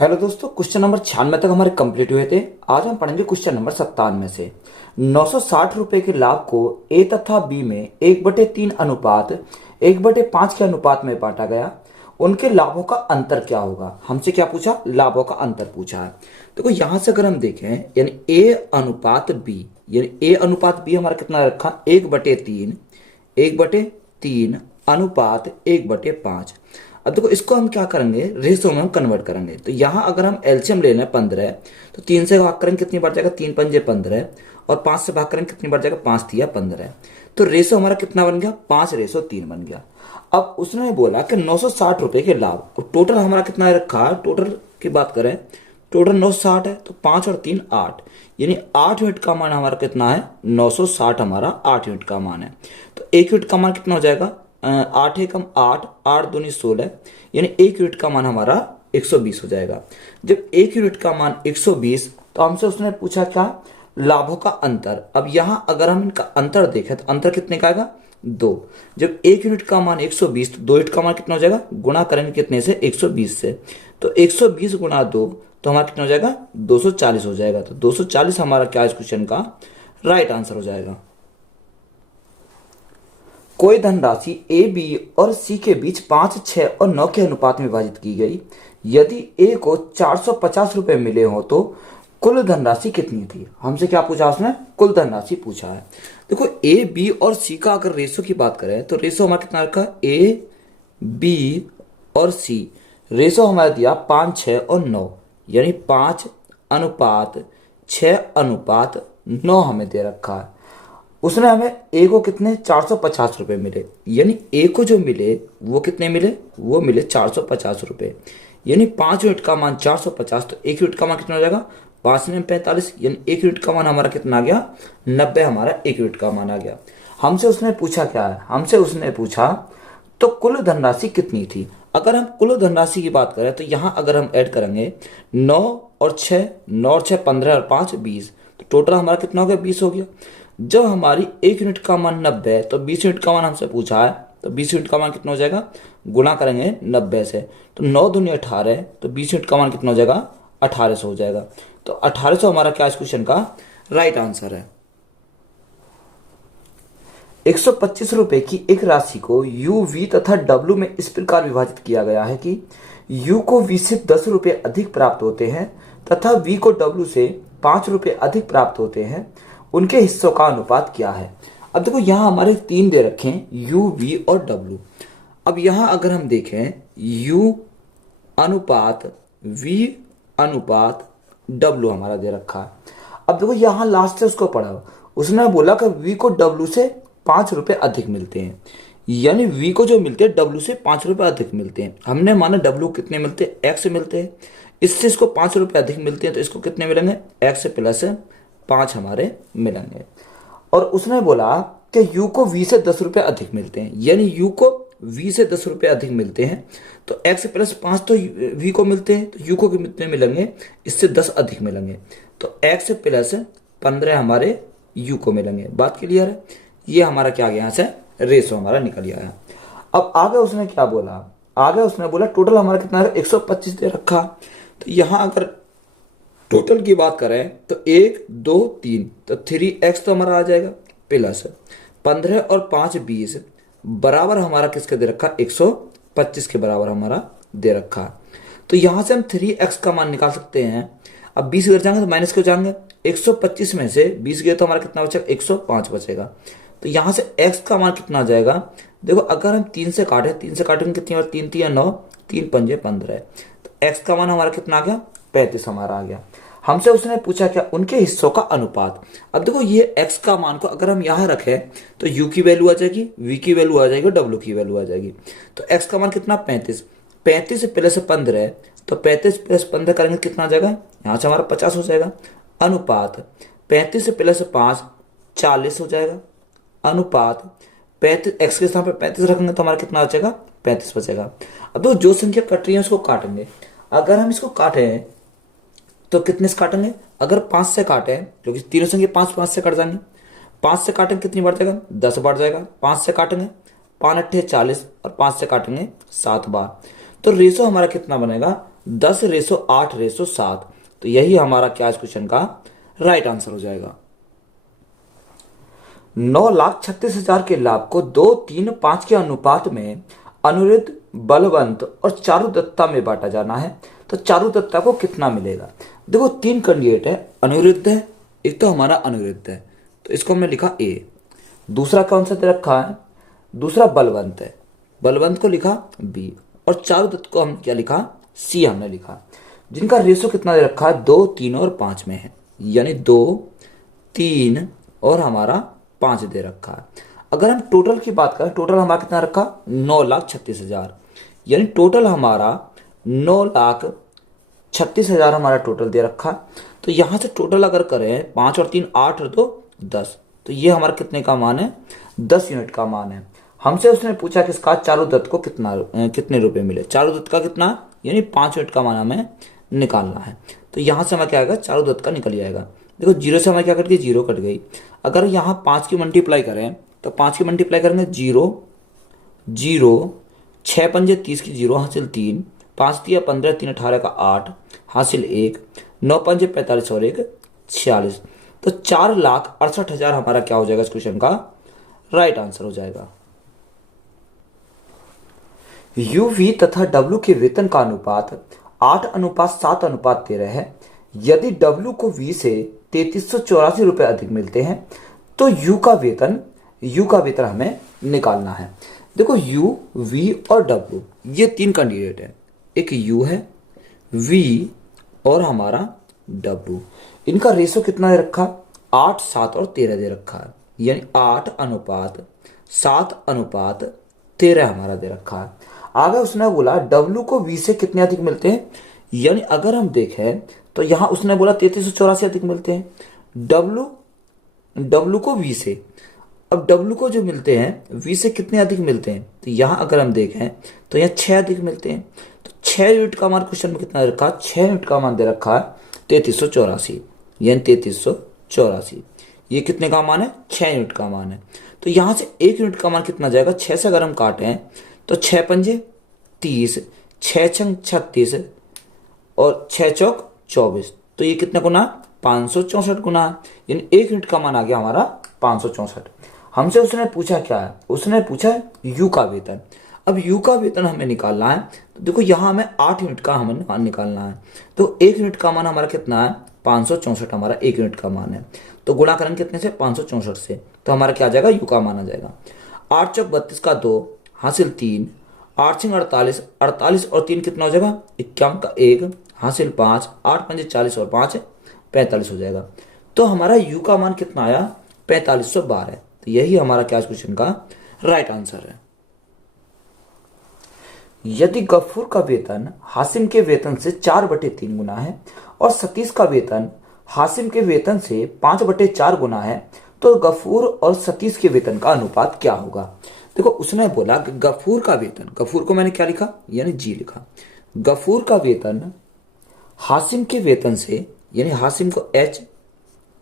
Hello दोस्तों, question number 96 तक हमारे कंप्लीट हुए थे। आज हम पढ़ेंगे क्वेश्चन नंबर 57 से। 960 रुपए के लाभ को ए तथा बी में 1/3 अनुपात 1/5 के अनुपात में बांटा गया। उनके लाभों का अंतर क्या होगा। हमसे क्या पूछा, लाभों का अंतर पूछा है। देखो यहां से अगर हम देखें, यानी ए अनुपात बी, यानी ए अनुपात बी हमारा कितना रखा, 1/3, 1/3 अनुपात 1/5। अब देखो इसको हम क्या करेंगे, रेशो में हम कन्वर्ट करेंगे। तो यहां अगर हम एलसीएम ले लें 15, तो 3 से भाग करेंगे कितनी बढ़ जाएगा, 3 पंजे 15, और 5 से भाग करेंगे कितनी बढ़ जाएगा, 5 तिया 15। तो रेशो हमारा कितना बन गया, 5:3 बन गया। अब उसने बोला कि 960 रुपए के लाभ, और टोटल हमारा कितना रखा है, टोटल की बात करें, टोटल 960 है, तो 5 और 3 8, यानी 8 यूनिट का मान हमारा कितना है, 960 हमारा 8 यूनिट का मान है। तो 1 यूनिट का मान कितना हो जाएगा, 8 एकम 8, 8 दूनी 16, यानी 1 यूनिट का मान हमारा 120 हो जाएगा। जब 1 यूनिट का मान 120, तो हमसे उसने पूछा क्या, लाभों का अंतर। अब यहां अगर हम इनका अंतर देखें तो अंतर कितने का आएगा, 2। जब 1 यूनिट का मान 120, तो 2 यूनिट का मान कितना हो जाएगा, गुणा करेंगे कितने से, 120 से। तो 120 गुणा 2, तो हमारा कितना हो जाएगा, 240 हो जाएगा। तो 240 हमारा क्या इस क्वेश्चन का राइट आंसर हो जाएगा। कोई धनराशि ए, बी और सी के बीच 5, 6 और 9 के अनुपात में विभाजित की गई। यदि ए को 450 रुपए मिले हो तो कुल धनराशि कितनी थी। हमसे क्या पूछा उसने, कुल धनराशि पूछा है। देखो ए, बी और सी का अगर रेशो की बात करें तो रेशो हमारा कितना रखा, ए, बी और सी रेशो हमारा दिया 5, 6 और 9, यानी 5:6:9 हमें दे रखा है। उसने हमें ए को कितने, 450 रुपए मिले, यानी ए को जो मिले वो कितने मिले, वो मिले 450 रुपए। यानी 5 यूनिट का मान 450, तो 1 यूनिट का मान कितना हो जाएगा, 5 में 45, यानी 1 यूनिट का मान हमारा कितना आ गया, 90 हमारा 1 यूनिट का मान आ गया। हमसे उसने पूछा क्या है, हमसे उसने पूछा तो कुल धनराशि कितनी थी। अगर हम कुल धनराशि की बात करें तो यहां अगर हम ऐड करेंगे 9 और 6, 9 और 6 15 और 5 20, तो टोटल हमारा कितना हो गया, 20 हो गया। जब हमारी 1 यूनिट का मान 90 है, तो 20 यूनिट का मान हमसे पूछा है, तो 20 यूनिट का मान कितना हो जाएगा, गुणा करेंगे 90 से, तो 9 दूनी 18, तो 20 यूनिट का मान कितना हो जाएगा, 1800 हो जाएगा। तो 1800 हमारा क्या इस क्वेश्चन का राइट आंसर है। 125 रुपए की एक राशि को यू, वी तथा डब्ल्यू में इस प्रकार विभाजित किया गया है कि यू को वी से 10 रुपए अधिक प्राप्त होते हैं तथा वी को डब्ल्यू से 5 रुपए अधिक प्राप्त होते हैं। उनके हिस्सों का अनुपात क्या है। अब देखो यहां हमारे 3 दे रखे हैं, यू, वी और डब्ल्यू। अब यहां अगर हम देखें, यू अनुपात वी अनुपात डब्ल्यू हमारा दे रखा है। अब देखो यहां लास्ट से उसको पढ़ा, उसने बोला कि वी को डब्ल्यू से 5 रुपए अधिक मिलते हैं, यानी वी को जो मिलते हैं डब्ल्यू से 5 रुपए अधिक मिलते हैं। हमने माना डब्ल्यू कितने मिलते हैं, एक्स मिलते हैं, इससे इसको 5 रुपए अधिक मिलते हैं, तो इसको कितने मिलेंगे, एक्स प्लस 5 हमारे मिलेंगे। और उसने बोला कि यू को वी से 10 रुपए अधिक मिलते हैं, यानी यू को वी से 10 रुपए अधिक मिलते हैं, तो एक्स प्लस 5 तो वी को मिलते हैं, तो यू को कितने मिलेंगे, इससे 10 अधिक मिलेंगे, तो एक्स प्लस 15 हमारे यू को मिलेंगे। बात क्लियर है। ये हमारा क्या आ गया, यहाँ से रेशो हमारा निकल गया है। अब आगे उसने क्या बोला, आगे उसने बोला टोटल हमारा कितना है, 125 दे रखा। तो यहां अगर टोटल की बात करें तो 1 2 3, तो 3x तो हमारा आ जाएगा, प्लस 15 और 5 20 बराबर हमारा किसके दे रखा, 125 के बराबर हमारा दे रखा। तो यहां से हम 3x का मान निकाल सकते हैं। अब 20 गिर जाएंगे तो माइनस क्यों जाएंगे, 125 में से 20 गए तो हमारा कितना बचेगा, 105 बचेगा। तो यहां से x का मान कितना आ जाएगा, देखो अगर हम 3 से काटे, 3 से काटेंगे कितनी बार, 3 3 9, 3 पंजे 15, तो x का मान हमारा कितना आ गया, 35 हमारा आ गया। हमसे उसने पूछा क्या, उनके हिस्सों का अनुपात। अब देखो ये x का मान को अगर हम यहां रखें तो u की वैल्यू आ जाएगी, v की वैल्यू आ जाएगी, w की वैल्यू आ जाएगी। तो x का मान कितना, 35, 35 प्लस 15, तो 35 प्लस 15 करेंगे कितना आ जाएगा, यहां से हमारा 50 हो जाएगा। अनुपात 35 प्लस 5 40 हो जाएगा। अनुपात 35, एक्स के स्थान पर 35 रखेंगे तो हमारा कितना बचेगा, 35 बचेगा। अब तो जो संख्या कट रही है उसको काटेंगे। अगर हम इसको काटे तो कितने से काटेंगे, अगर 5 से काटे, क्योंकि तीनों संख्या 5 5 से कट जाएंगे, 5 से काटेंगे कितनी बढ़ जाएगा, 10 बढ़ जाएगा। 5 से काटेंगे 5 8 40, और 5 से काटेंगे 7 बार, तो रेशो हमारा कितना बनेगा, 10:8:7। तो यही हमारा क्या इस क्वेश्चन का राइट आंसर हो जाएगा। 9,36,000 के लाभ को 2:3:5 के अनुपात में अनिरुद्ध, बलवंत और चारुदत्ता में बांटा जाना है, तो चारुदत्ता को कितना मिलेगा। देखो तीन कैंडिडेट है, अनिरुद्ध है, एक तो हमारा अनिरुद्ध है, तो इसको हमने लिखा ए। दूसरा कौन सा दे रखा है, दूसरा बलवंत है, बलवंत को लिखा बी, और चारुदत्त को हम क्या लिखा, सी हमने लिखा। जिनका रेशो कितना दे रखा है, 2, 3 और 5 में है, यानी 2, 3 और हमारा 5 दे रखा है। अगर हम टोटल की बात करें, टोटल हमारा कितना रखा, 9,36,000, यानी टोटल हमारा 9,36,000 हमारा टोटल दे रखा। तो यहां से टोटल अगर करें 5 और 3 8 और 2 10, तो ये हमारा कितने का मान है, 10 यूनिट का मान है। हमसे उसने पूछा किसका, चारुदत्त को कितने रुपए मिले। चारुदत्त का कितना, यानी 5 यूनिट का मान हमें निकालना है। तो यहां से हमें क्या आएगा, चारुदत्त का निकल जाएगा। देखो जीरो से हमें क्या कट गई, जीरो कट गई। अगर यहाँ 5 की मल्टीप्लाई करें तो 5 की मल्टीप्लाई करेंगे 0 0, 6 पंजे 30 की 0 हासिल 3, 5 दिया 15, 3 18 का 8 हासिल 1, 9 पंजे 45 और 1 46। तो 4,68,000 हमारा क्या हो जाएगा इस क्वेश्चन का राइट आंसर हो जाएगा। यूवी तथा डब्ल्यू के वेतन का अनुपात 8:7:13 है। यदि डब्ल्यू को वी से 3384 रुपए अधिक मिलते हैं तो यू का वेतन हमें निकालना है। देखो यू, वी और डब्ल्यू ये तीन कैंडिडेट है, एक यू है, वी और हमारा डब्ल्यू। इनका रेशो कितना दे रखा, 8, 7 और 13 दे रखा है, यानी 8:7:13 हमारा दे रखा है। आगे उसने बोला डब्ल्यू को वी से कितने अधिक मिलते हैं, यानी अगर हम देखें तो यहां उसने बोला 3384 अधिक मिलते हैं डब्ल्यू को वी से। अब डब्ल्यू को जो मिलते हैं वी से कितने अधिक मिलते हैं, तो यहां अगर हम देखें तो यहाँ 6 अधिक मिलते हैं। तो 6 यूनिट का मान क्वेश्चन में कितना दे रखा है, 6 यूनिट का मान दे रखा है 3384, यानी 3384 ये कितने का मान है, 6 यूनिट का मान है। तो यहां से 1 यूनिट का मान कितना जाएगा, 6 से अगर हम काटें तो 6 पंजे 30, 6 छंग 36 और 6 चौक 24, तो ये कितना गुना, 564 गुना, यानी 1 यूनिट का मान आ गया हमारा 564। हमसे उसने पूछा क्या है, उसने पूछा यू का वेतन। अब यू का वेतन हमें निकालना है, तो देखो यहाँ हमें 8 यूनिट का हमें मान निकालना है। तो 1 यूनिट का मान हमारा कितना है, 564 हमारा 1 यूनिट का मान है। तो गुणा करेंगे कितने से, 564 से, तो हमारा क्या आ जाएगा, यू का मान आ जाएगा 8 चौक 32 का 2 हासिल 3, 8 सिंह 48, 48 और 3 कितना हो जाएगा, 51 का 1 हासिल 5, 8 पंजे 40 और 5 45 हो जाएगा। तो हमारा यू का मान कितना आया, 4512। तो यही हमारा क्या क्वेश्चन का राइट आंसर है। यदि गफूर का वेतन हासिम के वेतन से 4/3 गुना है और सतीश का वेतन हासिम के वेतन से 5/4 गुना है, तो गफूर और सतीश के वेतन का अनुपात क्या होगा। देखो उसने बोला कि गफूर का वेतन, गफूर को मैंने क्या लिखा, यानी जी लिखा, गफूर का वेतन हासिम के वेतन से, यानी हासिम को एच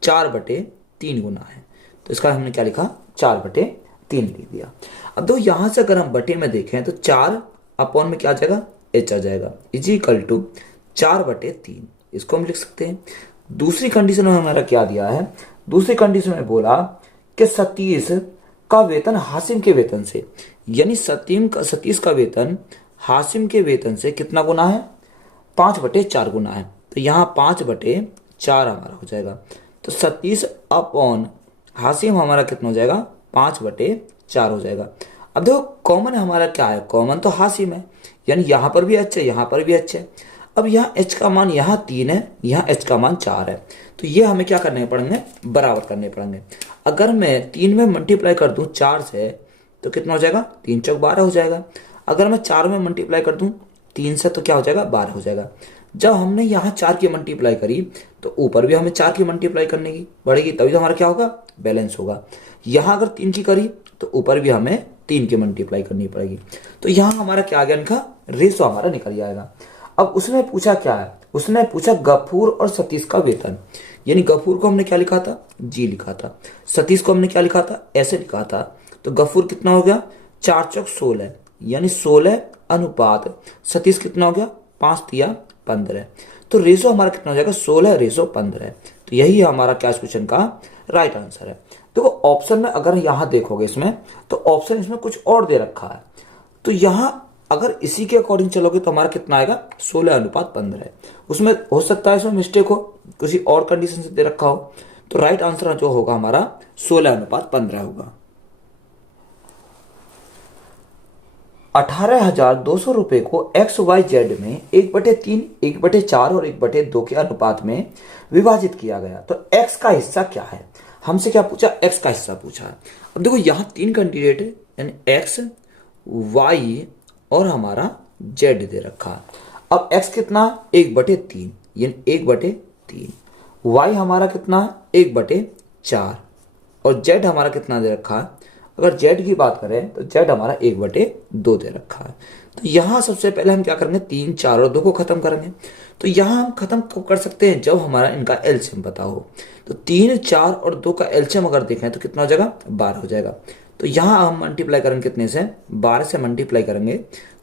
4/3 गुना है, तो इसका हमने क्या लिखा, 4/3 लिख दिया। अब दो यहां से अगर हम बटे में देखें तो 4 अपॉन में क्या आ जाएगा, एच आ जाएगा, इज इक्वल टू 4/3, इसको हम लिख सकते हैं। दूसरी कंडीशन में हमारा क्या दिया है, दूसरी कंडीशन में बोला कि सतीश का वेतन हासिम के वेतन से, यानी सतीश का वेतन हासिम के वेतन से कितना गुना है, 5/4 गुना है। तो यहाँ 5/4 हमारा हो जाएगा। तो सतीश अपॉन हासिम हमारा कितना हो जाएगा, 5/4 हो जाएगा। अब देखो कॉमन हमारा क्या है, कॉमन तो हासिम है, यानी यहाँ पर भी एच है, यहाँ पर भी एच है। अब यहाँ एच का मान यहाँ 3 है, यहाँ एच का मान 4 है, तो ये हमें क्या करने पड़ेंगे, बराबर करने पड़ेंगे। अगर मैं 3 में मल्टीप्लाई कर दूं 4 से तो कितना हो जाएगा, 3 चौक 12 हो जाएगा। अगर मैं 4 में मल्टीप्लाई कर दूं 3 से तो क्या हो जाएगा, 12 हो जाएगा। जब हमने यहाँ 4 की मल्टीप्लाई करी तो ऊपर भी हमें 4 की मल्टीप्लाई करने की पड़ेगी, तभी तो हमारा क्या होगा, बैलेंस होगा। यहाँ अगर 3 की करी तो ऊपर भी हमें 3 की मल्टीप्लाई करनी पड़ेगी। तो यहाँ हमारा क्या आ गया, इनका रेशो हमारा निकल जाएगा। अब उसने पूछा क्या है, उसने पूछा गफूर और सतीश का वेतन, यानी गफूर को हमने क्या लिखा था, जी लिखा था, सतीश को हमने क्या लिखा था, ऐसे लिखा था। तो गफूर कितना हो गया, 4 चौक 16, यानी 16 अनुपात सतीश कितना हो गया, 5 तिया 15। तो रेशो हमारा कितना हो जाएगा 16:15। तो यही हमारा क्या क्वेश्चन का राइट आंसर है। देखो ऑप्शन में अगर यहां देखोगे इसमें, तो ऑप्शन इसमें कुछ और दे रखा है। तो यहां अगर इसी के अकॉर्डिंग चलोगे तो हमारा कितना आएगा 16:15 है। उसमें हो सकता है इसमें मिस्टेक हो, किसी और कंडीशन से दे रखा हो। तो राइट आंसर जो होगा हमारा 16:15 होगा। 18,200 रुपए को XYZ में 1/3, 1/4 और 1/2 के अनुपात में विभाजित किया गया। तो x का हिस्सा क्या है, हमसे क्या पूछा, x का हिस्सा पूछा है। अब देखो यहां 3 कैंडिडेट है, यानी x, y और हमारा z दे रखा है। अब x कितना 1/3, यानी 1/3, y हमारा कितना 1/4 और z हमारा कितना दे रखा है। अगर z की बात करें तो z हमारा 1/2 दे रखा है। तो यहां सबसे पहले हम क्या करेंगे 3, 4 और 2 को खत्म करेंगे। तो यहां हम खत्म कर सकते हैं जब हमारा इनका एलसीएम पता हो। तो 3, 4 और 2 का एलसीएम अगर देखें तो कितना हो जाएगा 12 हो जाएगा। तो यहां हम मल्टीप्लाई करेंगे कितने से 12 से मल्टीप्लाई करेंगे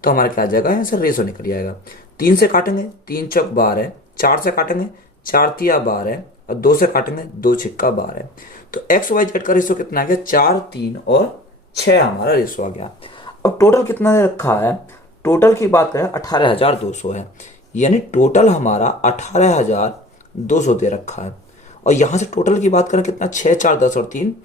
तो हमारा क्या आ जाएगा, ऐसा रेशो निकल जाएगा। 3 से काटेंगे 3 चौक 12, 4 से काटेंगे 4 तिया 12 और 2 से काटेंगे 2 छिक्का 12। तो एक्स वाई जेड का रेशो कितना आ गया 4, 3 और 6 हमारा रेशो आ गया। अब टोटल कितना दे रखा है, टोटल की बात करें 18,200 है, यानी टोटल हमारा 18,200 दे रखा है। और यहां से टोटल की बात करें कितना 6, 4, 10 और 3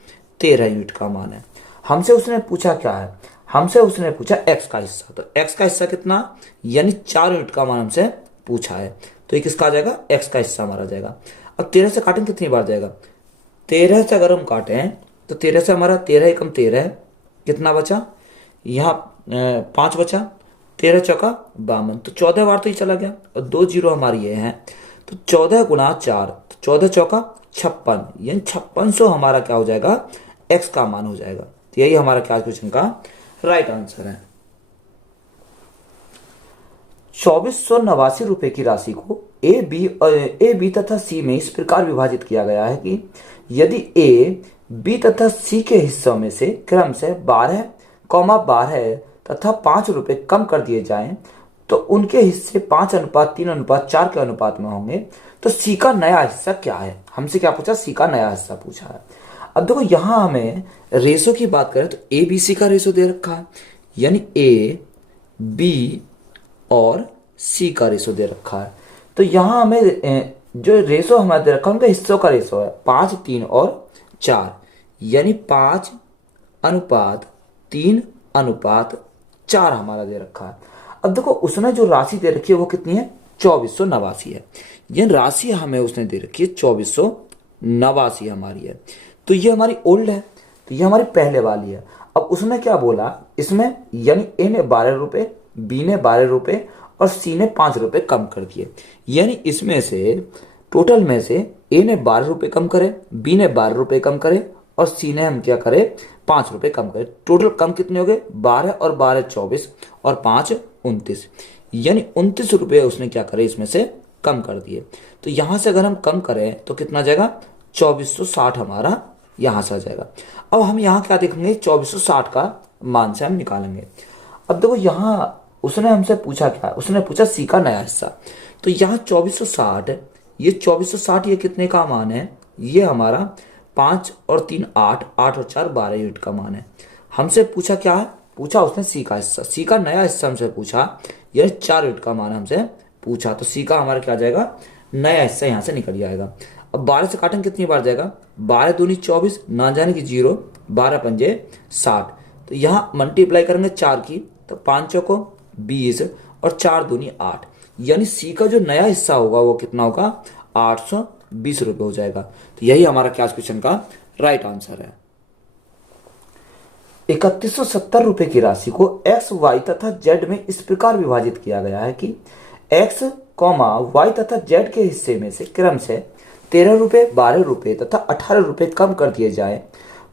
13 यूनिट का मान है। हमसे उसने पूछा क्या है, हमसे उसने पूछा एक्स का हिस्सा। तो एक्स का हिस्सा कितना, यानी 4 यूनिट का मान हमसे पूछा है। तो ये किसका आ जाएगा, एक्स का हिस्सा हमारा जाएगा। अब 13 से काटेंगे कितनी बार जाएगा, 13 से अगर हम काटें तो 13 से हमारा 13 एकम 13 कितना बचा, यहाँ 5 बचा, 13 चौका 52, तो 14 बार तो ये चला गया और 2 जीरो हमारी ये है। तो 14 गुणा 4, तो 14 चौका 56, यानी 5600 हमारा क्या हो जाएगा, एक्स का मान हो जाएगा। तो यही हमारा क्या क्वेश्चन का राइट आंसर है। 2489 रुपए की राशि को ए बी तथा सी में इस प्रकार विभाजित किया गया है कि यदि ए बी तथा सी के हिस्सों में से क्रम से 12, तथा 5 रुपए कम कर दिए जाएं तो उनके हिस्से 5:3:4 के अनुपात में होंगे। तो सी का नया हिस्सा क्या है, हमसे क्या पूछा, सी का नया हिस्सा पूछा है। अब देखो यहां हमें रेशो की बात करें तो ए बी सी का रेशो दे रखा है, यानी ए बी और सी का रेशो दे रखा है। तो यहां हमें जो रेशो हमारे दे रखा है उनके हिस्सों का रेशो है 5, 3 और 4, यानी 5:3:4 हमारा दे रखा है। अब देखो उसने जो राशि दे रखी है वो कितनी है 2489 है, ये राशि हमें उसने दे रखी है 2489 हमारी है। तो ये हमारी ओल्ड है, तो ये हमारी पहले वाली है। अब उसने क्या बोला इसमें, यानी ए ने 12 रुपए, बी ने 12 रुपए और सी ने 5 रुपए कम कर दिए। यानी इसमें से टोटल में से ए ने 12 रुपए कम करे, बी ने 12 रुपए कम करे और सी ने हम क्या करे 5 रुपए कम करे। टोटल कम कितने हो गए 12 और 12 24 और 5 29, यानी 29 रुपए उसने क्या करे इसमें से कम कर दिए। तो यहां से अगर हम कम करें तो कितना जाएगा 2460 हमारा यहां से आ जाएगा। अब हम यहां क्या देखेंगे 2460 का मान से हम निकालेंगे। अब देखो यहां उसने हमसे पूछा क्या, उसने पूछा सी का नया हिस्सा। तो यहाँ 2460, ये 2460 ये कितने का मान है, ये हमारा 5 और 3 8, 8 और 4 12 यूनिट का मान है। हमसे पूछा क्या है, पूछा उसने सी का हिस्सा, सी का नया हिस्सा हमसे पूछा, यह 4 यूनिट का मान हमसे पूछा। तो सी का हमारा क्या जाएगा नया हिस्सा यहाँ से निकल जाएगा। अब 12 से काटेंगे कितनी बार जाएगा, 12 दूनी 24, ना जाने की 0, 12 पंजे 60। तो यहाँ मल्टीप्लाई करेंगे 4 की, तो 5 चौको 20 और 4 दूनी 8, यानी सी का जो नया हिस्सा होगा वो कितना होगा 820 रुपए हो जाएगा। तो यही हमारा क्या क्वेश्चन का राइट आंसर है। 3170 रुपए की राशि को एक्स, वाई तथा जेड में इस प्रकार विभाजित किया गया है कि एक्स, वाई तथा जेड के हिस्से में से क्रम से 13 रुपए, 12 रुपए तथा 18 रुपए कम कर दिए जाए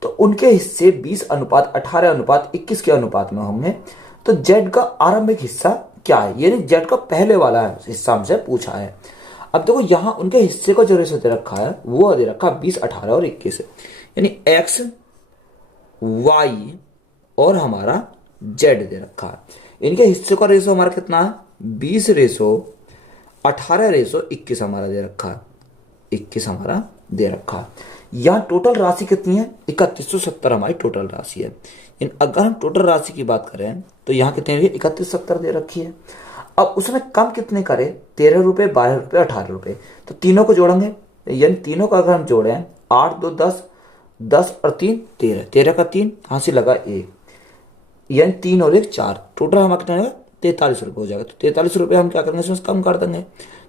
तो उनके हिस्से 20:18:21 के अनुपात में होंगे। तो जेड का आरंभिक हिस्सा क्या है, यानी जेड का पहले वाला हिस्सा हमसे पूछा है। अब देखो यहां उनके हिस्से को जो रेशो दे रखा है वो दे रखा 20, 18 और 21, यानी एक्स, वाई और हमारा जेड दे रखा है। इनके हिस्से का रेशो हमारा कितना है 20:18 18/21 हमारा दे रखा है, 21 हमारा दे रखा है। यहाँ टोटल राशि कितनी है? 3170 हमारी टोटल राशि है। अगर हम टोटल राशि की बात करें तो यहाँ कितने 3170 दे रखी है। अब उसने कम कितने करे? 13 रुपये, 12 रुपये, 18 रुपये। तो तीनों को जोड़ेंगे, यानी तीनों का अगर हम जोड़ें 8 2 10, 10 और 3 13, 13 का 3 यहाँ से लगा 1, यानी 3 और 1 4, टोटल हमारा कितना होगा? 43 रुपये हो जाएगा। तो 43 रुपये हम क्या करेंगे? इसमें से कम कर देंगे।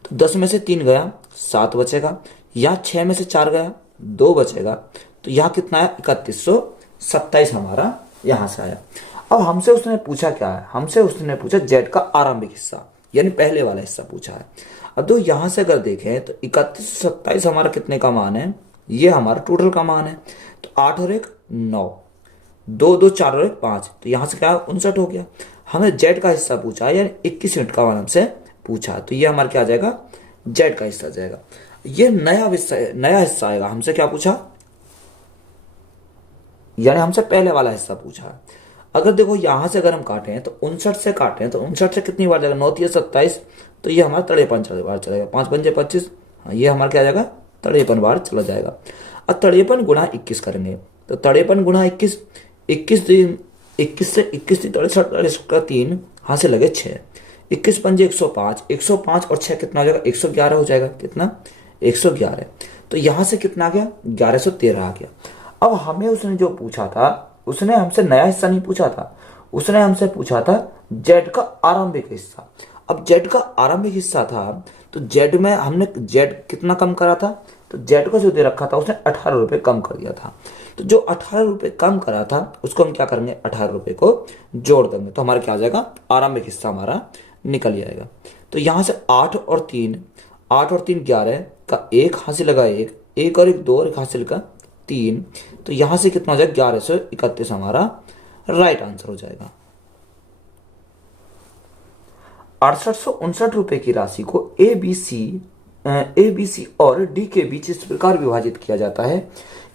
तो 10 में से 3 गया 7 बचेगा, यहाँ 6 में से 4 गया 2 बचेगा। तो यहाँ कितना है? 3127 हमारा यहाँ से आया। अब हमसे उसने पूछा क्या है? हमसे उसने पूछा जेड का आरंभिक हिस्सा, यानी पहले वाला हिस्सा पूछा है। अब तो यहाँ से अगर देखें तो 3127 हमारा कितने का मान है? ये हमारा टोटल का मान है। तो 8 और 1 9, 2 2 4 और 1 5, तो यहाँ से क्या 59 हो गया। हमें जेड का हिस्सा पूछा है, यानी 21 यूनिट का मान हमसे पूछा है। तो ये हमारा क्या आ जाएगा? जेड का हिस्सा जाएगा। ये नया हिस्सा आएगा। हमसे क्या पूछा? यानी हमसे पहले वाला हिस्सा पूछा है। अगर देखो यहां से अगर हम काटें तो 59 से काटें तो 59 से कितनी बार जाएगा? 9 3 27, तो ये हमारा 53 बार चलेगा। 5 5 25, ये हमारा क्या जाएगा? 53 बार चला जाएगा। अब 53 गुणा 21 करेंगे तो 53 गुणा 21, 21 से 21 43 का 3 यहाँ से लगे 6, 21 पंजे 105, 105 और 6 कितना हो जाएगा? 111 हो जाएगा। कितना? 111। तो यहाँ से कितना आ गया? 1113 आ गया। अब हमें उसने जो पूछा था, उसने हमसे नया हिस्सा नहीं पूछा था, उसने हमसे पूछा था जेड का आरंभिक हिस्सा। अब जेड का आरंभिक हिस्सा था तो जेड में हमने जेड कितना कम करा था? तो जेड को जो दे रखा था उसने 18 रुपये कम कर दिया था। तो जो 18 रुपये कम करा था उसको हम क्या करेंगे? 18 रुपये को जोड़ देंगे, तो हमारा क्या आ जाएगा? आरंभिक हिस्सा हमारा निकल जाएगा। तो यहाँ से 8 और 3 11 का 1 हासिल लगा 1, 1 और 1 2 और 1 हासिल का 3, तो यहां से कितना हो जाएगा? 1131 हमारा राइट आंसर हो जाएगा। 6859 रुपए की राशि को ए बी सी और डी के बीच इस प्रकार विभाजित किया जाता है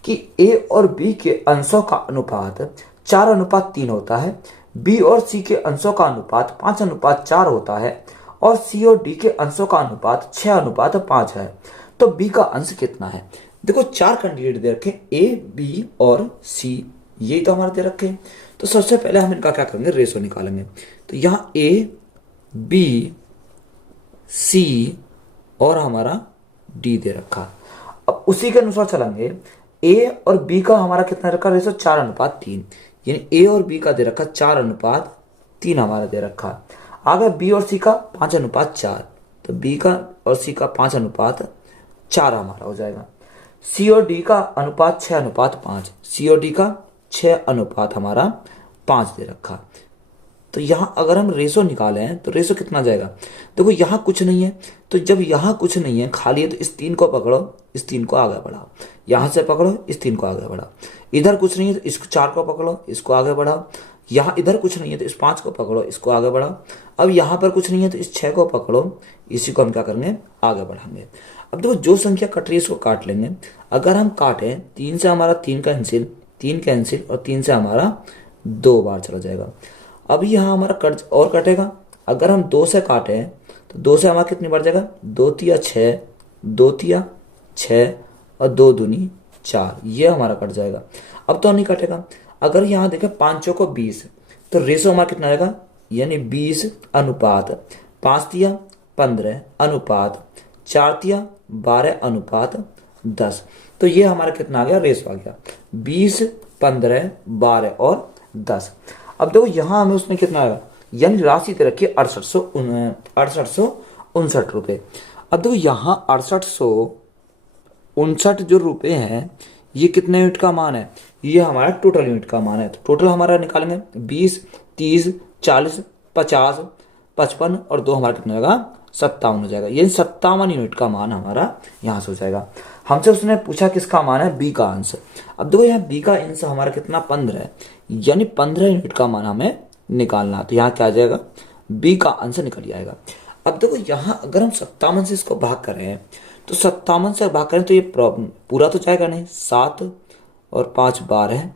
कि ए और बी के अंशों का अनुपात 4:3 होता है, बी और सी के अंशों का अनुपात 5:4 होता है और सी और डी के अंशों का अनुपात 6:5 है। तो बी का अंश कितना है? देखो 4 कैंडिडेट दे रखे, ए बी और सी, ये तो हमारे दे रखे। तो सबसे पहले हम इनका क्या करेंगे? रेशो निकालेंगे। तो यहाँ ए बी सी और हमारा डी दे रखा। अब उसी के अनुसार चलेंगे। ए और बी का हमारा कितना रखा? रेशो 4:3, यानी ए और बी का दे रखा 4:3 हमारा दे रखा। आगे बी और सी का 5:4, तो बी का और सी का 5:4 हमारा हो जाएगा। सी और डी का अनुपात 6:5, सी और डी का 6 हमारा 5 दे रखा। तो यहाँ अगर हम रेशो निकालें तो रेशो कितना जाएगा? देखो यहाँ कुछ नहीं है, तो जब यहाँ कुछ नहीं है खाली है तो इस 3 को पकड़ो, इस 3 को आगे बढ़ाओ, यहाँ से पकड़ो, इस 3 को आगे बढ़ाओ। इधर कुछ नहीं है तो इस 4 को पकड़ो, इसको आगे बढ़ाओ। यहाँ इधर कुछ नहीं है तो इस 5 को पकड़ो, इसको आगे बढ़ाओ। अब यहाँ पर कुछ नहीं है तो इस 6 को पकड़ो, इसी को हम क्या करेंगे? आगे बढ़ाएंगे। अब देखो जो संख्या कट रही है इसको काट लेंगे। अगर हम काटें 3 से हमारा 3 कैंसिल, 3 कैंसिल और 3 से हमारा 2 बार चला जाएगा। अब यहाँ हमारा कट और कटेगा। अगर हम 2 से काटें तो 2 से हमारा कितनी बार जाएगा? 2 तिया 6, 2 तिया 6 और 2 दूनी 4, ये हमारा कट जाएगा। अब तो नहीं कटेगा। अगर यहाँ देखें 5 चौको 20, तो रेशो हमारा कितना आएगा? यानी 20:5 तिया 15 अनुपात 4 तिया 12:10। तो ये हमारा कितना आ गया? रेशो आ गया 20, 15, 12 और 10। अब देखो यहाँ हमें उसमें कितना आएगा? यानी राशि दे रखी है 6859 रुपये। अब देखो यहाँ 6859 जो रुपये हैं ये कितने यूनिट का मान है? ये हमारा टोटल यूनिट का मान है। तो टोटल हमारा निकालेंगे 20, 30, 40, 50, 55 और 2 हमारा कितना होगा? 57 हो जाएगा। ये 57 यूनिट का मान हमारा यहाँ से हो जाएगा। हमसे उसने पूछा किसका मान है? बी का अंश। अब देखो यहाँ बी का अंश हमारा कितना? 15 है, यानी 15 यूनिट का मान हमें निकालना। तो यहाँ क्या आ जाएगा? बी का अंश निकल जाएगा। अब देखो यहाँ अगर हम 57 से इसको भाग करें तो 57 से भाग करें तो ये पूरा तो जाएगा नहीं, 7 और 5 12 है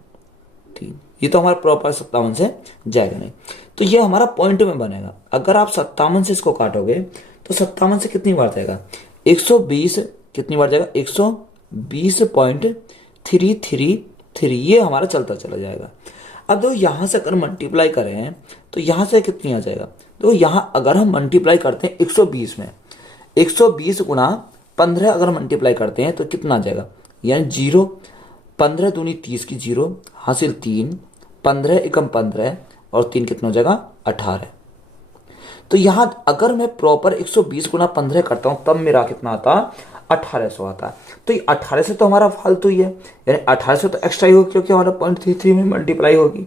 3, ये तो हमारा प्रॉपर 57 से जाएगा नहीं, तो ये हमारा पॉइंट में बनेगा। अगर आप 57 से इसको काटोगे तो 57 से कितनी बार जाएगा, 120 कितनी बार जाएगा, 120.333, ये हमारा चलता चला जाएगा। अब देखो यहाँ से अगर मल्टीप्लाई करें तो यहाँ से कितनी आ जाएगा, तो यहाँ अगर हम मल्टीप्लाई करते हैं 120 में, 120 गुणा 15 अगर मल्टीप्लाई करते हैं तो कितना आ जाएगा, यानी 0, 15 दूनी 30 की 0 हासिल 3, 15 एकम 15 और 3 कितना हो जाएगा 18। तो यहाँ अगर मैं प्रॉपर 120 गुणा 15 करता हूँ तब मेरा कितना आता, 1800 आता है। तो ये 18 से तो हमारा फालतू ही है, यानी 18 से तो एक्स्ट्रा ही होगी क्योंकि हमारा 0.33 में मल्टीप्लाई होगी।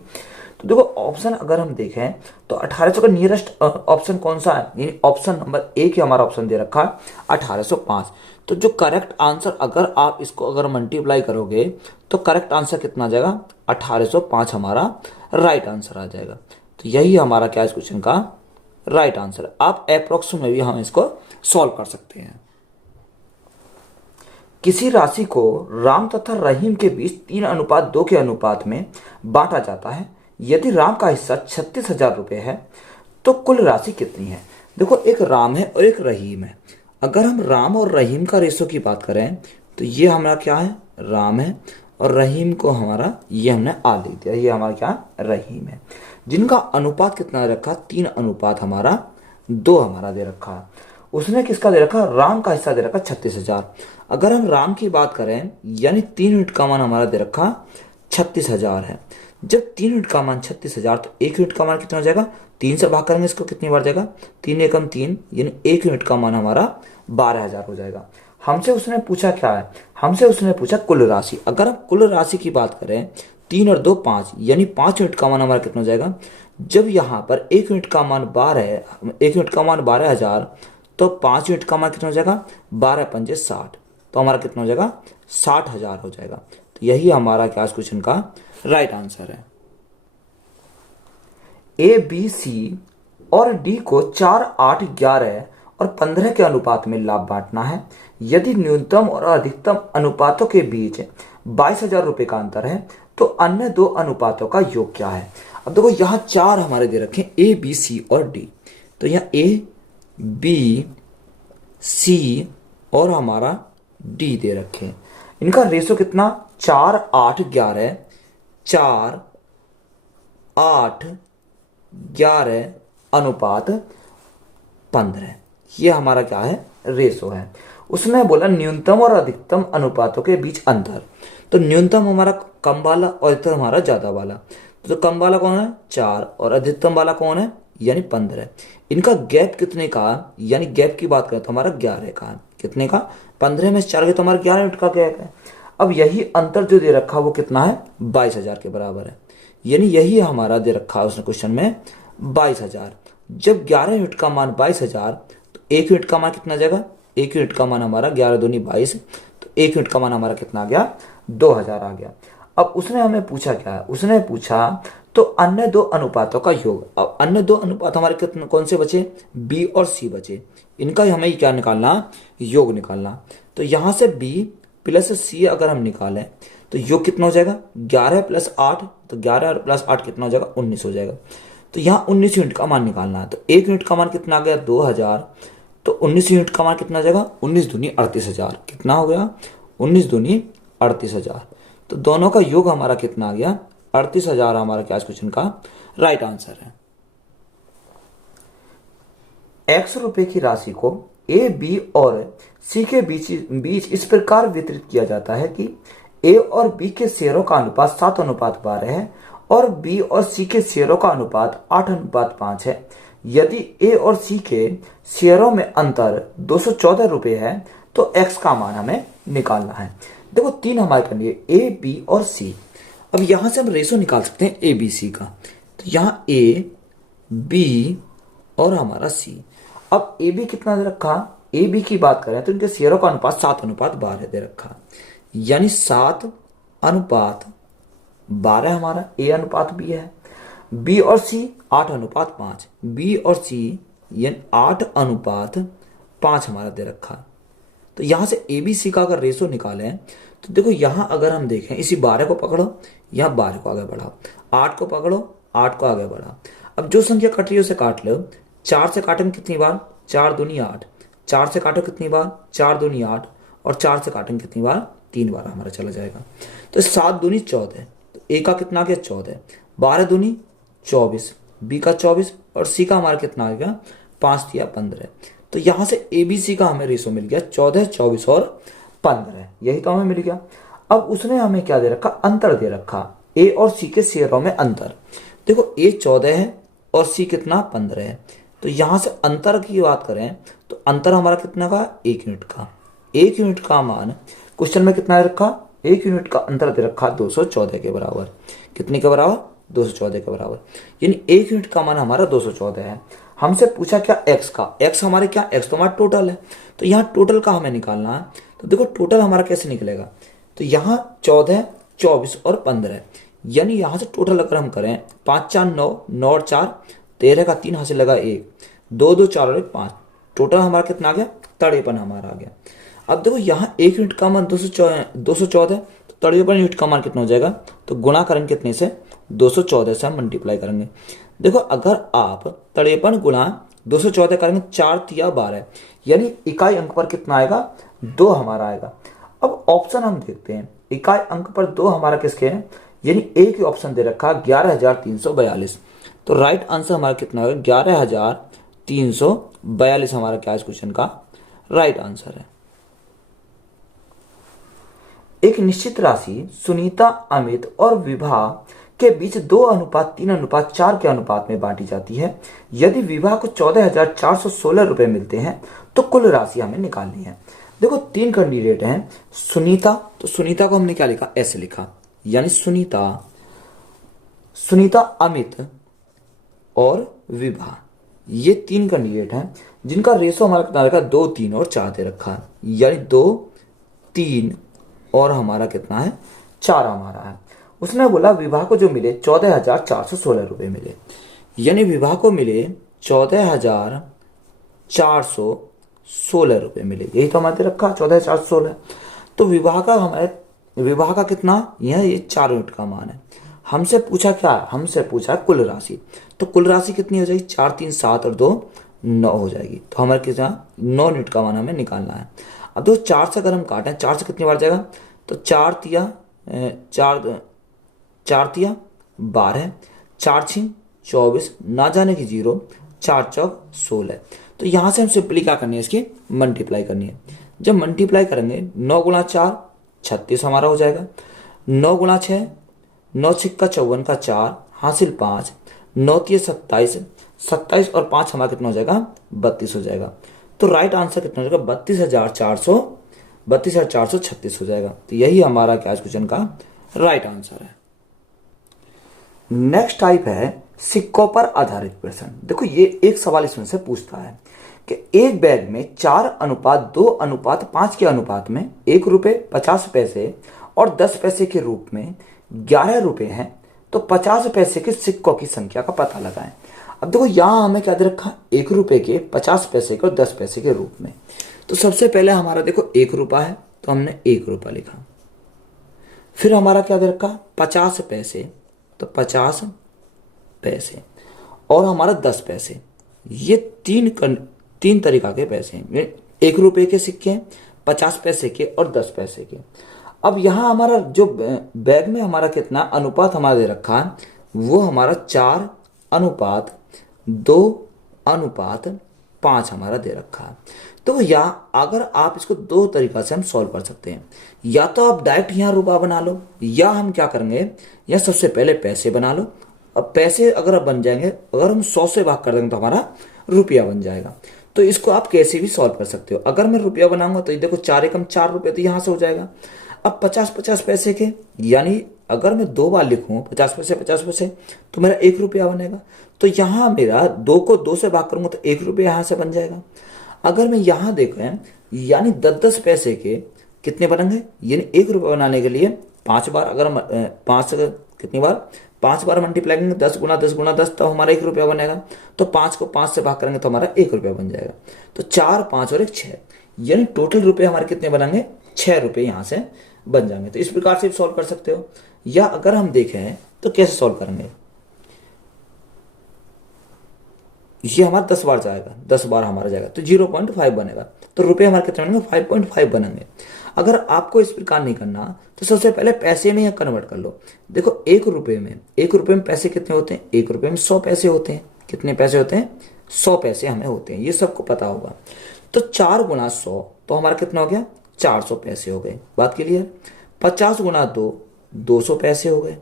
तो देखो ऑप्शन अगर हम देखें तो 1800 का नियरेस्ट ऑप्शन कौन सा है, यानी ऑप्शन नंबर ए ही हमारा ऑप्शन दे रखा है 1805। तो जो करेक्ट आंसर अगर आप इसको अगर मल्टीप्लाई करोगे तो करेक्ट आंसर कितना आ जाएगा, 1805 हमारा राइट आंसर आ जाएगा। तो यही हमारा क्या इस क्वेश्चन का राइट आंसर। आप अप्रोक्स में भी हम इसको सॉल्व कर सकते हैं। किसी राशि को राम तथा रहीम के बीच 3:2 के अनुपात में बांटा जाता है। यदि राम का हिस्सा 36,000 रुपये है तो कुल राशि कितनी है। देखो एक राम है और एक रहीम है। अगर हम राम और रहीम का रेशो की बात करें तो ये हमारा क्या है, राम है, और रहीम को हमारा ये हमने आ लिख दिया, ये हमारा क्या रहीम है। जिनका अनुपात कितना दे रखा, 3:2 हमारा 2 हमारा दे रखा है। उसने किसका दे रखा, राम का हिस्सा दे रखा 36,000। अगर हम राम की बात करें यानी 3 यूनिट का मान हमारा दे रखा 36,000 है। जब 3 यूनिट का मान 36,000 तो 1 यूनिट का मान कितना हो जाएगा, 3 से भाग करेंगे इसको कितनी बार जाएगा, 3 एकम 3, यानी 1 यूनिट का मान हमारा 12,000 हो जाएगा। हमसे उसने पूछा क्या है, हमसे उसने पूछा कुल राशि। अगर हम कुल राशि की बात करें 3 और 2 5, यानी 5 यूनिट का मान हमारा कितना हो जाएगा। जब यहाँ पर 1 यूनिट का मान 12 है, 1 यूनिट का मान 12,000, तो 5 यूनिट का मान कितना हो जाएगा, 12 पंजे 60, तो हमारा कितना हो जाएगा 60,000 हो जाएगा। तो यही हमारा क्या क्वेश्चन का राइट आंसर है। ए बी सी और डी को 4, 8, 11 और 15 के अनुपात में लाभ बांटना है। यदि न्यूनतम और अधिकतम अनुपातों के बीच 22,000 रुपए का अंतर है तो अन्य 2 अनुपातों का योग क्या है। अब देखो यहाँ 4 हमारे दे रखे ए बी सी और डी। तो यहाँ ए बी सी और हमारा डी दे रखे, इनका रेशो कितना 4, 8, 11, 4, 8, 11 अनुपात 15, ये हमारा क्या है रेशो है। उसने बोला न्यूनतम और अधिकतम अनुपातों के बीच अंतर। तो न्यूनतम हमारा कम वाला और अधिकतम हमारा ज्यादा वाला। तो कम वाला कौन है 4 और अधिकतम वाला कौन है यानी 15। इनका गैप कितने का, यानी गैप की बात करें तो हमारा 11 का है। कितने का, 15 में 4 के तो हमारा 11 यूनिट का गैप है। अब यही अंतर जो दे रखा वो कितना है 22,000 के बराबर है, यानी यही हमारा दे रखा है उसने क्वेश्चन में 22,000। जब 11 यूनिट का मान 22,000 तो 1 यूनिट का मान कितना आ जाएगा, 1 यूनिट का मान हमारा 11 दूनी 22, तो 1 यूनिट का मान हमारा कितना आ गया 2,000 आ गया। अब उसने हमें पूछा क्या है, उसने पूछा तो अन्य 2 अनुपातों का योग। अब अन्य 2 अनुपात हमारे कितने कौन से बचे, बी और सी बचे। इनका हमें क्या निकालना, योग निकालना। तो यहां से बी प्लस सी अगर हम निकालें तो योग कितना हो जाएगा 11 + 8, तो 11 + 8 कितना हो जाएगा 19 हो जाएगा। तो यहाँ 19 यूनिट का मान निकालना है। तो 1 यूनिट का मान कितना आ गया 2,000, तो 19 यूनिट का मान कितना आ जाएगा 19 दूनी 38,000। कितना हो गया 19 दूनी 38,000। तो दोनों का योग हमारा कितना आ गया 38,000 हमारा क्या क्वेश्चन का राइट आंसर है। X रुपए की राशि को ए बी और सी के बीच इस प्रकार वितरित किया जाता है कि ए और बी के शेयरों का अनुपात 7:12 है और बी और सी के शेयरों का अनुपात 8:5 है। यदि ए और सी के शेयरों में अंतर 214 रुपए है तो एक्स का मान हमें निकालना है। देखो 3 हमारे करनी है ए बी और सी। अब यहां से हम रेशो निकाल सकते हैं ए बी सी का। तो यहाँ ए बी और हमारा सी। अब ए बी कितना दे रखा, ए बी की बात करें तो इनके शेयरों का अनुपात 7:12 दे रखा, यानी 7:12 हमारा ए अनुपात बी है। बी और सी 8:5, बी और सी यानी 8:5 हमारा दे रखा। तो यहां से ए बी सी का अगर रेशो निकालें तो देखो यहाँ अगर हम देखें, इसी 12 को पकड़ो, यहाँ 12 को आगे बढ़ाओ, 8 को पकड़ो, 8 को आगे बढ़ाओ। अब जो संख्या कट रही है उसे काट लो। 4 से काटेंगे कितनी बार? 4 दूनी 8। 4 से काटो कितनी बार? 4 दूनी 8। और 4 से काटेंगे कितनी बार? 3 बार हमारा चला जाएगा। तो 7 दूनी 14, तो ए का कितना आ गया? 14। 12 दूनी 24, बी का 24 और सी का हमारा कितना आ गया? 5 दिया 15। तो यहाँ से ए बी सी का हमें रेशो मिल गया 14, 24 और 15। यही तो हमें मिल गया। अब उसने हमें क्या दे रखा? अंतर दे रखा, ए और सी के शेयरों में अंतर। देखो ए 14 है और सी कितना? 15 है। तो यहाँ से अंतर की बात करें तो अंतर हमारा कितना का? 1 यूनिट का। 1 यूनिट का मान क्वेश्चन में कितना दे रखा? 1 यूनिट का अंतर दे रखा 214 के बराबर। कितने के बराबर? 214 के बराबर। यानी 1 यूनिट का मान हमारा 214 है। हमसे पूछा क्या? एक्स का। एक्स हमारे क्या? एक्स तो हमारा टोटल है, तो यहाँ टोटल का हमें निकालना है। तो देखो टोटल हमारा कैसे निकलेगा? तो यहाँ 14, 24 और 15, यानी यहाँ से टोटल अगर हम करें 5 4 9, 9 और 4 13 का 3 हासिल लगा 1, 2 2 4 और 1 5, टोटल हमारा कितना आ गया? 53 हमारा आ गया। अब देखो यहाँ 1 यूनिट का मान 214, तो 53 यूनिट का मान कितना हो जाएगा? तो गुणा करेंगे कितने से? 214 से हम मल्टीप्लाई करेंगे। देखो अगर आप 53 गुणा 214 करेंगे, 4 तिया 12, यानी इकाई अंक पर कितना आएगा? 2 हमारा आएगा। अब ऑप्शन हम देखते हैं, इकाई अंक पर 2 हमारा किसके हैं? यानी ए की ऑप्शन दे रखा 11,342। तो राइट आंसर हमारा कितना होगा? 11,342 हमारा क्या इस क्वेश्चन का राइट आंसर है। एक निश्चित राशि सुनीता, अमित और विभा के बीच 2:3:4 के अनुपात में बांटी जाती है। यदि विभा को 14,416 रुपए मिलते हैं तो कुल राशि हमें निकालनी है। देखो 3 कैंडिडेट हैं। सुनीता, तो सुनीता को हमने क्या लिखा? ऐसे लिखा, यानी सुनीता, अमित और विभा, ये 3 कैंडिडेट हैं जिनका रेशो हमारा कितना रखा? 2 3 और 4 दे रखा है, यानी 2 3 और हमारा कितना है? 4 हमारा है। उसने बोला विभा को जो मिले 14,416 रुपए मिले, यानी विभा को मिले 14,416 रुपए मिले। यही तो हमारे रखा 14,416। तो विभा का कितना? ये 4 यूनिट का मान है। हमसे पूछा क्या? हमसे पूछा कुल राशि। तो कुल राशि कितनी हो जाएगी? 4 3 7 और 2 9 हो जाएगी। तो हमारे कितना? 9 यूनिट का मान हमें निकालना है। अब दो 4 से अगर हम काटें, 4 से कितनी बार जाएगा? तो 4 तिया 12, 4 6 24, ना जाने की 0, 4 चौक 16। तो यहाँ से हम सिंपली क्या करनी है? इसकी मल्टीप्लाई करनी है। जब मल्टीप्लाई करेंगे 9 गुणा 4 36 हमारा हो जाएगा। 9 गुणा 6 9 छिक्का 54 का 4 हासिल 5, 9 तिया 27, 27 और 5 हमारा कितना हो जाएगा? 32 हो जाएगा। तो राइट आंसर कितना हो जाएगा? 32,436 हो जाएगा। तो यही हमारा क्या क्वेश्चन का राइट आंसर है। नेक्स्ट टाइप है सिक्कों पर आधारित प्रश्न। देखो ये एक सवाल इसमें से पूछता है कि एक बैग में 4:2:5 के अनुपात में 1 रुपये 50 पैसे और 10 पैसे के रूप में 11 रुपए हैं, तो 50 पैसे के सिक्कों की संख्या का पता लगाएं। अब देखो यहां हमें क्या दे रखा? 1 रुपए के, 50 पैसे के और 10 पैसे के रूप में। तो सबसे पहले हमारा देखो 1 रुपया है, तो हमने 1 रुपया लिखा। फिर हमारा क्या दे रखा? 50 पैसे, तो 50 पैसे और हमारा 10 पैसे। ये तीन तरीका के पैसे हैं। 1 रुपए के सिक्के हैं, 50 पैसे के और 10 पैसे के। अब यहाँ हमारा जो बैग में हमारा कितना अनुपात हमारा दे रखा है, वो हमारा 4:2:5 हमारा दे रखा है। तो यहाँ अगर आप इसको 2 तरीका से हम सॉल्व कर सकते हैं। या तो आप डायरेक्ट यहाँ रुपया बना लो, या हम क्या करेंगे, या सबसे पहले पैसे बना लो। अब पैसे अगर बन जाएंगे, अगर हम 100 से भाग कर देंगे तो हमारा रुपया बन जाएगा। तो इसको आप कैसे भी सॉल्व कर सकते हो। अगर मैं रुपया बनाऊंगा तो ये देखो 4 एकम 4 रुपये, तो यहाँ से हो जाएगा। अब 50 पैसे के, यानी अगर मैं 2 बार लिखूं 50 पैसे तो मेरा 1 रुपया बनेगा। तो यहाँ मेरा 2 को 2 से भाग करूंगा तो 1 रुपया यहाँ से बन जाएगा। अगर मैं यहाँ देखें, यानी 10 पैसे के कितने बनेंगे, यानी 1 रुपया बनाने के लिए 5 बार, अगर हम 5 कितनी बार 5 बार मल्टीप्लाई करेंगे, 10 गुना 10 गुना 10, तो हमारा 1 रुपया बनेगा। तो 5 को 5 से भाग करेंगे तो हमारा 1 रुपया बन जाएगा। तो 4 5 और 1 6, यानी टोटल रुपये हमारे कितने बनेंगे? 6 रुपये यहाँ से बन जाएंगे। तो इस प्रकार से सॉल्व कर सकते हो, या अगर हम देखें तो कैसे सॉल्व करेंगे, ये हमारा 10 बार जाएगा, 10 बार हमारा जाएगा तो 0.5 बनेगा, तो रुपए हमारे कितने बनेंगे, 5.5 बनेंगे। अगर आपको इस प्रकार नहीं करना तो सबसे पहले पैसे में कन्वर्ट कर लो। देखो 1 रुपए में पैसे कितने होते हैं, 1 रुपए में 100 पैसे होते हैं। कितने पैसे होते हैं, 100 पैसे हमें होते हैं, ये सबको पता होगा। तो 4 गुना 100 तो हमारा कितना हो गया, 400 पैसे हो गए। बात क्लियर। 50 गुना 2 200 पैसे हो गए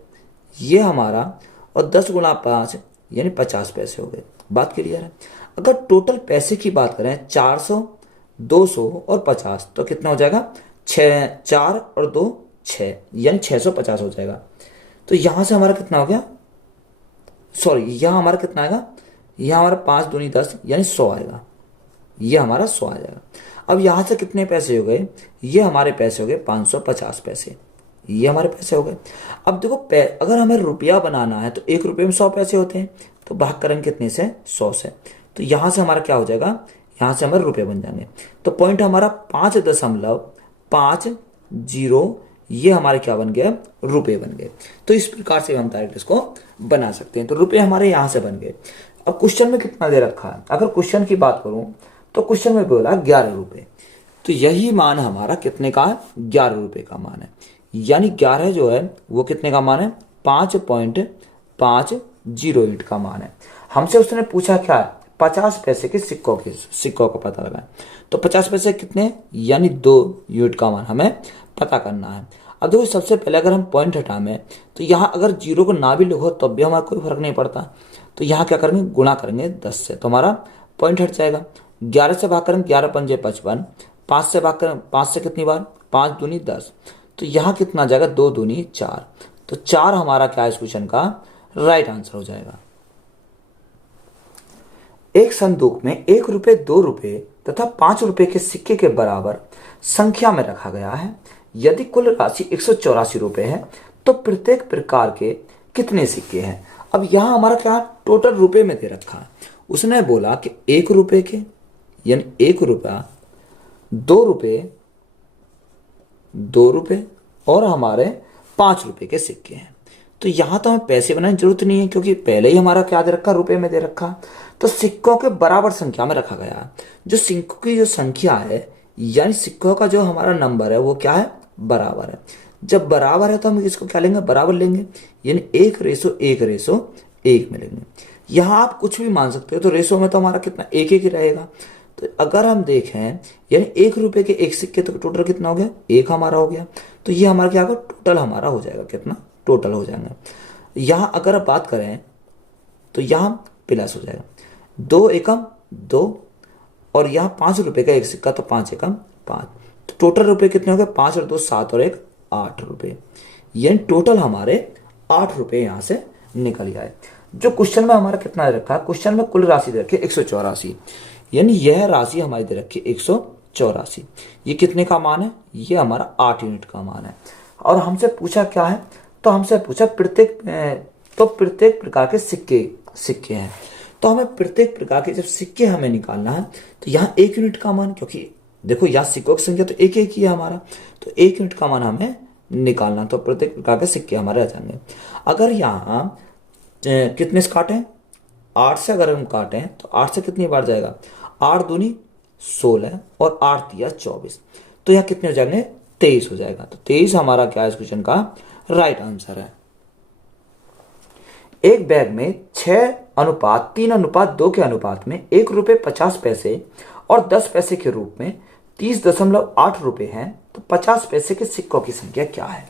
ये हमारा, और 10 गुना 5 यानी 50 पैसे हो गए। बात क्लियर है। अगर टोटल पैसे की बात करें 400, 200 और 50 तो कितना हो जाएगा, 6, 4 और 2 6 यानी 650 हो जाएगा। तो यहां से हमारा कितना हो गया, सॉरी यहां हमारा कितना आएगा, यहां हमारा 5 दूनी 10 यानी 100 आएगा, ये हमारा 100 आ जाएगा। अब यहां से कितने पैसे हो गए, ये हमारे पैसे हो गए 550 पैसे, ये हमारे पैसे हो गए। अब देखो अगर हमें रुपया बनाना है तो 1 रुपये में 100 पैसे होते हैं, तो भाग करेंगे कितने से, 100 से। तो यहां से हमारा क्या हो जाएगा, यहां से हमारे रुपये बन जाएंगे। तो पॉइंट हमारा 5.50 ये हमारे क्या बन गया, रुपये बन गए। तो इस प्रकार से हम डायरेक्ट इसको बना सकते हैं। तो रुपये हमारे यहां से बन गए। अब क्वेश्चन में कितना दे रखा है, अगर क्वेश्चन की बात करूं तो क्वेश्चन में बोला 11 रुपये, तो यही मान हमारा कितने का है, 11 रुपये का मान है। यानी 11 जो है वो कितने का मान है, 5.50 का मान है। हमसे उसने पूछा क्या है, 50 पैसे के सिक्कों का पता लगाएं। तो 50 पैसे कितने, यानी 2 यूनिट का मान हमें पता करना है। अब देखो सबसे पहले अगर हम पॉइंट हटाएं तो यहाँ अगर 0 को ना भी लिखो तब भी हमारा कोई फर्क नहीं पड़ता। तो यहाँ क्या करेंगे, गुणा करेंगे 10 से, तो हमारा पॉइंट हट जाएगा। 11 से भाग करेंगे 11 पंजे 55, 5 से भाग करें 5 से कितनी बार, 5 दूनी 10, तो यहाँ कितना जाएगा, 2 दूनी 4, तो 4 हमारा क्या है इस क्वेश्चन का राइट आंसर हो जाएगा। एक संदूक में 1 रुपये, 2 रुपये तथा 5 रुपये के सिक्के के बराबर संख्या में रखा गया है। यदि कुल राशि 184 रुपये है तो प्रत्येक प्रकार के कितने सिक्के हैं। अब यहां हमारा क्या टोटल रुपए में दे रखा है। उसने बोला कि 1 रुपये के यानी 1 रुपया, 2 रुपये, 2 रुपये और हमारे 5 रुपये के सिक्के हैं। तो यहां तो हमें पैसे बनाने की जरूरत नहीं है क्योंकि पहले ही हमारा क्या दे रखा, रुपए में दे रखा। तो सिक्कों के बराबर संख्या में रखा गया है। जो सिक्कों की जो संख्या है यानी सिक्कों का जो हमारा नंबर है वो क्या है, बराबर है। जब बराबर है तो हम इसको क्या लेंगे, बराबर लेंगे, यानी 1:1:1 में लेंगे। यहां आप कुछ भी मान सकते हो, तो रेशो में तो हमारा कितना 1:1 ही रहेगा। तो अगर हम देखें यानी 1 रुपये के 1 सिक्के, तो टोटल कितना हो गया, 1 हमारा हो गया। तो ये हमारा क्या होगा, टोटल हमारा हो जाएगा, कितना टोटल हो जाएगा। यहां अगर आप बात करें तो यहां प्लस हो जाएगा, 2 एकम 2 और यहां 5 रुपये का 1 सिक्का, तो 5 एकम 5, तो टोटल रुपए कितने हो गए, 5 और 2 7 और 1 8 रुपये। यानी टोटल हमारे 8 रुपये यहां से निकल जाए। जो क्वेश्चन में हमारा कितना दे रखा है, क्वेश्चन में कुल राशि दे रखी है 184, यानी यह राशि हमारी दे रखी है 184। ये कितने का मान है, ये हमारा 8 यूनिट का मान है। और हमसे पूछा क्या है, तो हमसे पूछा प्रत्येक प्रकार के सिक्के हैं। तो हमें प्रत्येक प्रकार के जब सिक्के हमें निकालना है तो यहाँ 1 यूनिट का मान, क्योंकि देखो यहाँ सिक्कों की संख्या तो 1:1 ही है हमारा, तो 1 यूनिट का मान हमें निकालना। तो प्रत्येक प्रकार के सिक्के हमारे आ जाएंगे। अगर यहाँ कितने से काटें, 8 से अगर हम काटें तो 8 से कितनी बार जाएगा, 8 दूनी 16 और 8 तिया 24, तो यहाँ कितने हो जाएंगे, 23 हो जाएगा। तो 23 हमारा क्या है इस क्वेश्चन का राइट आंसर है। एक बैग में 6:3:2 के अनुपात में 1 रुपये 50 पैसे और 10 पैसे के रूप में 30.8 रुपये हैं, तो 50 पैसे के सिक्कों की संख्या क्या है।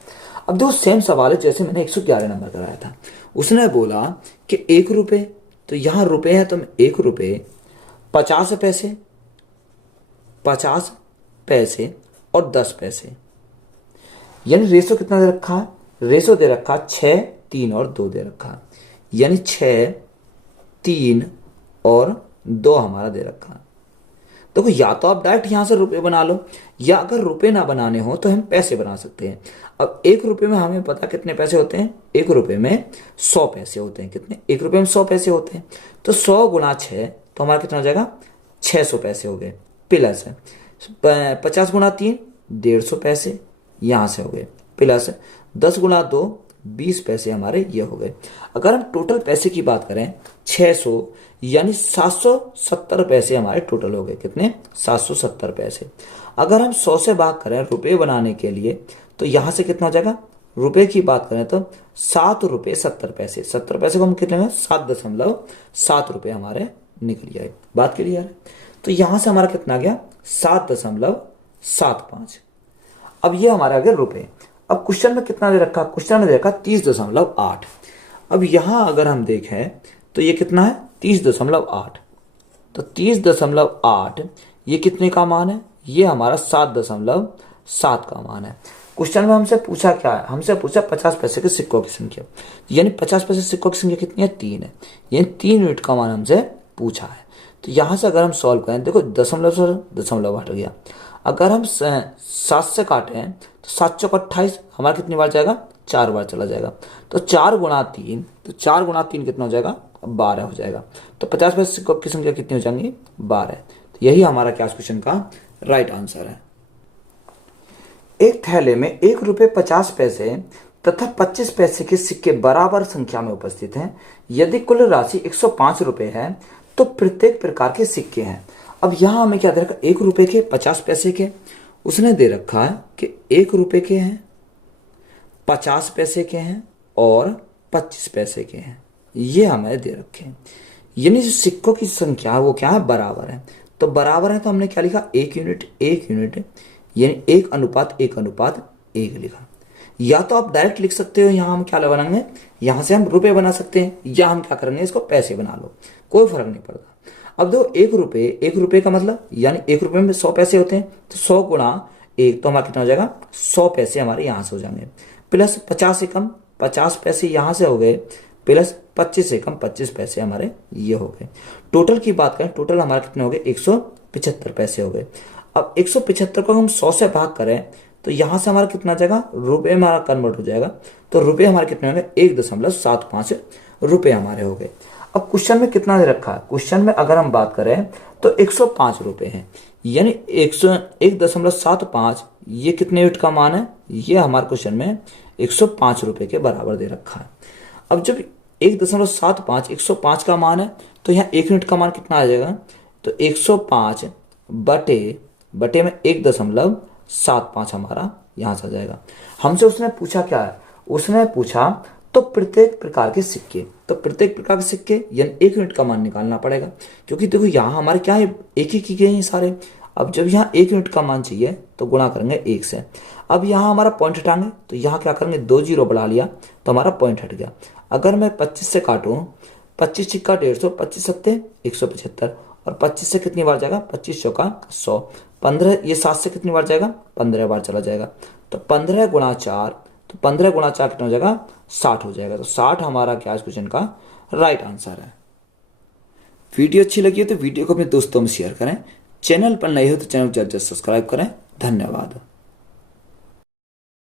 अब दो सेम सवाल है जैसे मैंने 111 नंबर कराया था। उसने बोला कि 1 रुपये, तो यहां रुपये है तो 1 रुपये 50 पैसे, 50 पैसे और 10 पैसे, यानी रेशो कितना दे रखा है, रेशो दे रखा 6, 3 और 2 दे रखा, यानी 6, 3 और 2 हमारा दे रखा। देखो या तो आप डायरेक्ट यहां से रुपए बना लो, या अगर रुपए ना बनाने हो तो हम पैसे बना सकते हैं। अब 1 रुपये में हमें पता कितने पैसे होते हैं, 1 रुपये में 100 पैसे होते हैं। कितने, 1 रुपये में 100 पैसे होते हैं, तो 100 गुणा 6 तो हमारा कितना हो जाएगा, 600 पैसे हो गए। प्लस है 50 गुणा 3 150 पैसे, यहां से हो गए, प्लस 10 गुणा 2 20 पैसे हमारे ये हो गए। अगर हम टोटल पैसे की बात करें 600 यानी 770 पैसे हमारे टोटल हो गए। कितने? 770 पैसे। अगर हम 100 से भाग करें रुपए बनाने के लिए तो यहां से कितना हो जाएगा? रुपए की बात करें तो 7 रुपये 70 पैसे। 70 पैसे को हम कितने में 7.7 रुपये हमारे निकल जाए। बात क्लियर है? तो यहां से हमारा कितना आ गया? 7.75। अब ये हमारा आ गया रुपए। अब क्वेश्चन में कितना दे रखा? क्वेश्चन में दे रखा 30.8। अब यहां अगर हम देखें तो ये कितना है? 30.8। तो 30.8 ये कितने का मान है? ये हमारा 7.7 का मान है। क्वेश्चन में हमसे पूछा क्या है? हमसे पूछा 50 पैसे के सिक्कों की संख्या, यानी 50 पैसे सिक्कों की संख्या कितनी है? 3 है, यानी 3 यूनिट का मान हमसे पूछा है। तो यहां से अगर हम सॉल्व करें, देखो दशमलव से दशमलव हट गया। अगर हम 7 से काटें तो 7 चौक 28 हमारा कितनी बार जाएगा? 4 बार चला जाएगा। तो 4 गुणा 3, तो 4 गुणा 3 कितना हो जाएगा? 12 हो जाएगा। तो 50 पैसे सिक्कों की संख्या कितनी हो जाएंगी? 12। तो यही हमारा क्या क्वेश्चन का राइट आंसर है। एक थैले में 1 रुपये 50 पैसे तथा 25 पैसे के सिक्के बराबर संख्या में उपस्थित हैं। यदि कुल राशि 105 रुपये है तो प्रत्येक प्रकार के सिक्के हैं। अब यहां हमें क्या दे रखा? 1 रुपये के, 50 पैसे के। उसने दे रखा है कि 1 रुपये के हैं, 50 पैसे के हैं और 25 पैसे के हैं। ये हमें दे रखे हैं, यानी जो सिक्कों की संख्या है वो क्या है? बराबर है। तो बराबर है तो हमने क्या लिखा? 1 यूनिट 1 यूनिट, यानी 1:1:1 लिखा। या तो आप डायरेक्ट लिख सकते हो, यहां हम क्या बनाएंगे? यहां से हम रुपए बना सकते हैं, या हम क्या करेंगे? इसको पैसे बना लो, कोई फर्क नहीं पड़ता। अब देखो 1 रुपये का मतलब यानी 1 रुपये में 100 पैसे होते हैं, तो 100 गुणा 1 तो हमारा कितना हो जाएगा? 100 पैसे हमारे यहां से हो जाएंगे। प्लस 50 से कम 50 पैसे यहां से हो गए, प्लस 25 से कम 25 पैसे हमारे ये हो गए। टोटल की बात करें, टोटल हमारे कितने हो गए? 175 पैसे हो गए। अब 175 को हम 100 से भाग करें तो यहां से हमारा कितना जाएगा? रुपए हमारा कन्वर्ट हो जाएगा। तो रुपए हमारे कितने होंगे? 1.75 रुपए हमारे हो गए। अब क्वेश्चन में कितना दे रखा है? क्वेश्चन में अगर हम बात करें तो 105 रुपए हैं, यानी 101.75 ये कितने यूनिट का मान है? ये हमारे क्वेश्चन में 105 रुपए के बराबर दे रखा है। अब जब 1.75 105 का मान है तो यहाँ 1 यूनिट का मान कितना आ जाएगा? तो 105 बटे में 1.75 हमारा यहां से आ जाएगा। हमसे उसने पूछा क्या है? उसने पूछा तो प्रत्येक प्रकार के सिक्के, तो प्रत्येक प्रकार के सिक्के यानी 1 यूनिट का मान निकालना पड़ेगा, क्योंकि देखो यहाँ हमारे क्या है? एक ही की गए हैं सारे। अब जब यहाँ 1 यूनिट का मान चाहिए तो गुणा करेंगे 1 से। अब यहाँ हमारा पॉइंट हटाएंगे तो यहाँ क्या करेंगे? 2 जीरो बढ़ा लिया तो हमारा पॉइंट हट गया। अगर मैं 25 से काटूं, 25 छिक्का 150, 25 सत्ते 175 और 25 से कितनी बार जाएगा? 25 चौका 100, 15 ये 7 से कितनी बार जाएगा? 15 बार चला जाएगा। तो 15 गुणा 4, तो 15 गुणा 4 कितना हो जाएगा? 60 हो जाएगा। तो 60 हमारा क्या क्वेश्चन का राइट आंसर है। वीडियो अच्छी लगी हो तो वीडियो को अपने दोस्तों में शेयर करें। चैनल पर नए हो तो चैनल को जल्द सब्सक्राइब करें। धन्यवाद।